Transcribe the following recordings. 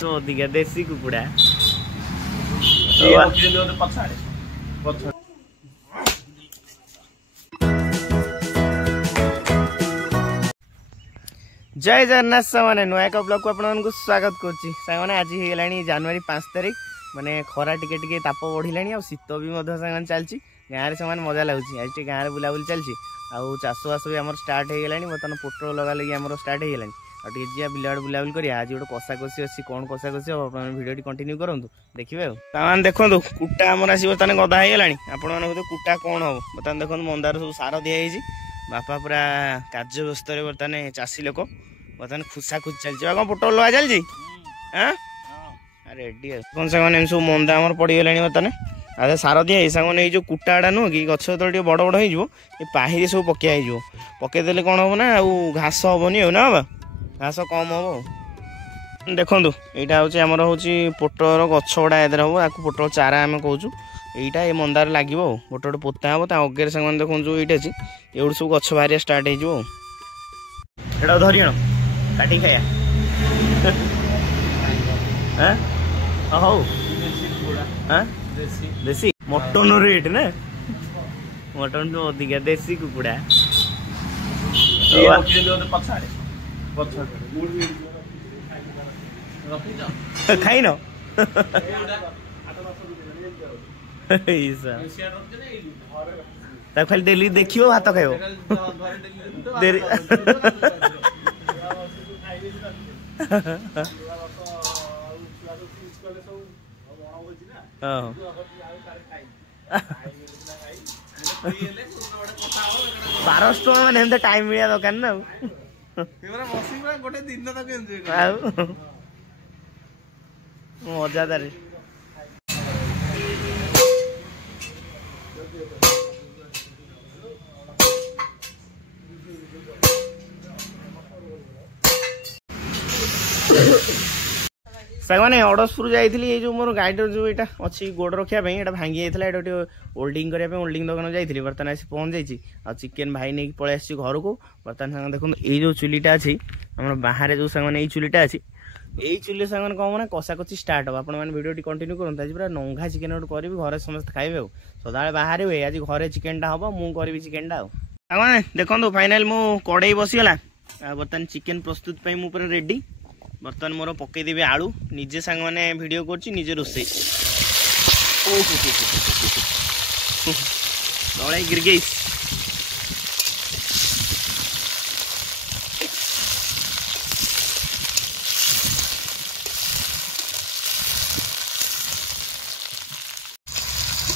To अधिका देसी कुकुड़ा जय जगन्नाथ सामाने नुआ एक ब्लॉग को आपको स्वागत करुच्ची सामाने आज हो जनवरी 5 तारिख माने खरा टिके ताप बढ़िला आ शीत भी सामान चलती गाँव में मजा लगुच आज गाँव में बुलाबुली चलती आउ चाषबास भी आम स्टार्ट हो गला बर्तमान पोटल लगा लगी आम स्टार्ट हो गला जी बिल बुलाबुली कर आज गोटे कषाकषि अच्छी कौन कषाकषि हम भिडियो कंटिन्यू करूँ देखिए सामान देखो कुटा आमर आसी बर्तमान गदा हो गला आपण कुटा कौन हम बर्तमान देखो मंदार सब सार दिखाई बापा पूरा कार्य व्यस्त बर्तमान चाषी लोक बर्तमान खुसा खुद चलती कौन पोटल लगा चलती हाँ रेडी कौन सामान सब मंदा आम पड़गला बर्तमान आधे सार दिए सामान जो कुटाड़ा नुह कि गछ जो बड़ बड़ हो पाहिरी सब पकड़ पकईदे कौन हम ना घास हेनी ना बाबा घास कम हम देखु यहाँ हूँ आमर हूँ पोटर गछ गुड़ा एदर हम आपको पोटर चारा आम कौचु यहीटा ये मंदार लगे गोटे गोटे पोता हम अगे सामान देखो ये अच्छी ये सब गछ बाहर स्टार्ट हो धरी काटी खाया हौ देसी मटन रेट ना मटन तो अधिका देसी कुकुड़ा खाइन खाली डेली देखियो भात खाइब बारह टका मैंने टाइम मिलिया दरकार ना गोटे दिन मजादार सागने अड़सपुर जाइए जो मोर गाइडर जो यहाँ अच्छी गोड़ रखापी ये भांगी जाता है ये ओल्डिंग करने ओल्डिंग दुकान जाइए बर्तमान आसी पहुँच जाइए चिकेन भाई नहीं पलि आसी घर को बर्तमान सागर देखो ये चुलीटा अच्छी आम बाहर जो सागर चुलीटा अच्छी यही चुली सागर कौन ना कषाकषि स्टार्ट हो आपने भिडियो कंटिन्यू करूँ आज पूरा नंगा चिकेन गोटे करी घर समस्त खाइबे सदा बाहर हुए आज घरे चिकेन टा हम मुझे चिकेन टा देखो फाइनाल मो कड़े बसीगला बर्तमान चिकेन प्रस्तुत पूरा रेडी बर्तमान मोर पकईदेवी आलू निजे सांग मैंने भिडियो करजे रोसे तले गिर गई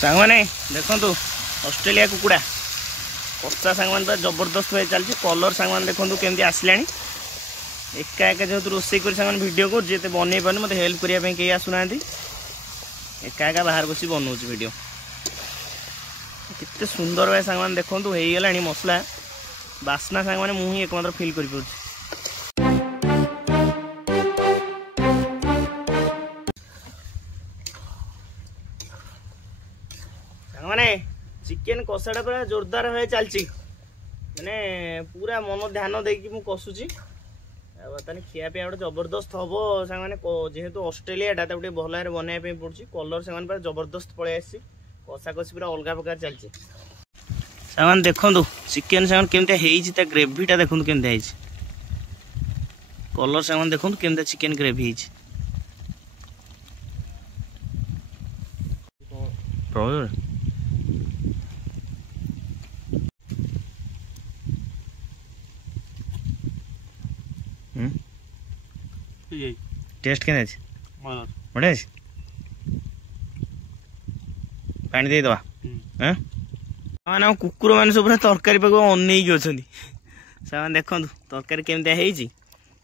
सांग मैंने देखो ऑस्ट्रेलिया कुकुड़ा कषा सांग मैंने जबरदस्त भाई चलती कलर सांग मैंने देखो केमती आसला एका एका जेहतु रोसे कर भिडियो कर बनई पारे मत हेल्प करने कहीं आसुना एका एका बाहर बस बनाऊँ भिडियो केते सुंदर भाई सांग देखो हो गला मसला बास्ना सांग मैंने मुझे एकमात्र फिल कर चिकेन कषाटा पूरा जोरदार भाई चलती मैंने पूरा मन ध्यान देकी मु कसुची बर्तमान खियापिया गोटे जबरदस्त हम साने जेहेतु ऑस्ट्रेलिया गोटे भल भाव बनवाई पड़ी कलर से पूरा जबरदस्त पलि आसी कषाकषि पूरा अलग प्रकार चलती सामान देखो चिकेन सामान केमती ग्रेवीटा देखो केमती कलर सामान देखो केमती चिकेन ग्रेवी टेस्ट के बढ़िया पानी दे दवा हाँ कुकुर मान सब पूरा तरकारी पाक अनेक अच्छा सामान देखो तरकारी केमती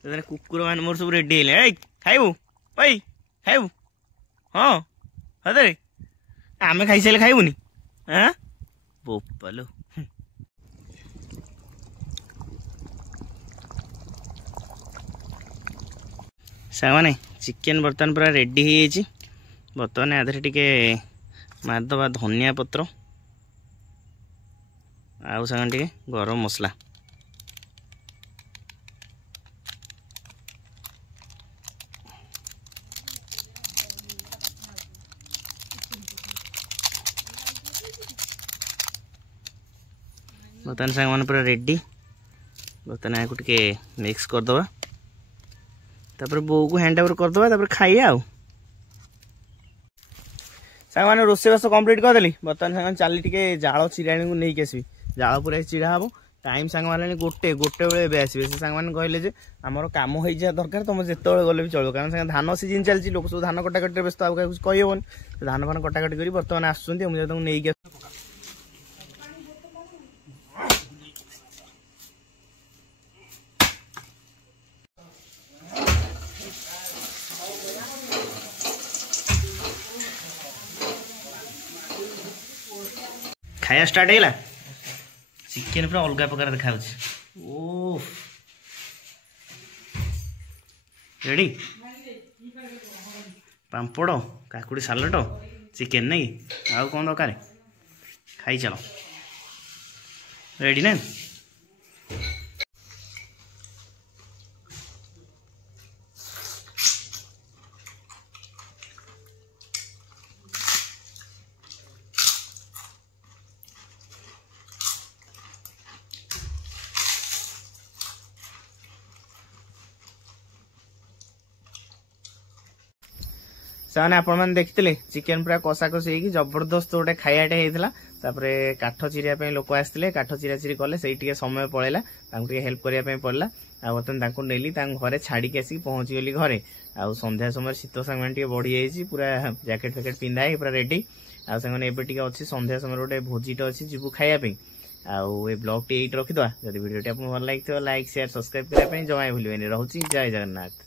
कुकुर मान मोर सब रेडी है खाइबू भाई खाइबू हाँ सतरे आम खाई सारे खाइबुनि हाँ बोपालो सामाने चिकेन बर्तमान पूरा रेडी हो बर्तमान आधे टिके मारदबा धनिया पत्र आउ सामान टिके गरम मसला बर्तमान सांग मैंने पूरा रेडी बर्तमान यहाँ टे मिक्स करदे बो को हैंड ओवर करदे खाइए आउ सांग मैंने रोषेईबास कंप्लीट करदेली बर्तमान सांग चली टे जाल चिराणी को नहीं आसबि जाल पूरा चिड़ा हम टाइम सांग मैंने गोटे बेले आसवे से सांग मैंने कहले आमर कम हो दरकार तुम जिते गले भी चलो कारण धान सीजन चलती लोक सब धान कटाकटी व्यस्त आगे कुछ कहबन धान फान कटाकटी कर बर्तमान आसुँच मुझे नहीं खाया स्टार्ट है चिकेन पूरा अलग प्रकार देखा ओ रेडी पांपड़ काकुड़ी सालट चिकेन नहीं आउ कौन दरकार खाई चलो रेडी ना साने आपण मैंने देखते चिकेन पूरा कषा कषि जबरदस्त गोटे खायाटे होता काठ चिरिया लोक आसते काठ चिरा चिरी कले से समय पड़ेगा हेल्प करने पड़ा आ बर्तमान नेली घरे छाड़ी आसिक पहुँची गली घरे आ संध्या समय शीत सांगे बढ़ी जाइए पूरा जैकेट फैकेट पिंधा है पूरा रेडी आ अच्छी संध्या समय गोटे भोजीटे अच्छी जीवु खायापी आउ ए ब्लॉग टी रखीद जब वीडियो आपको भल लगी लाइक शेयर सब्सक्राइब करने जमा भूल रोचे जय जगन्नाथ।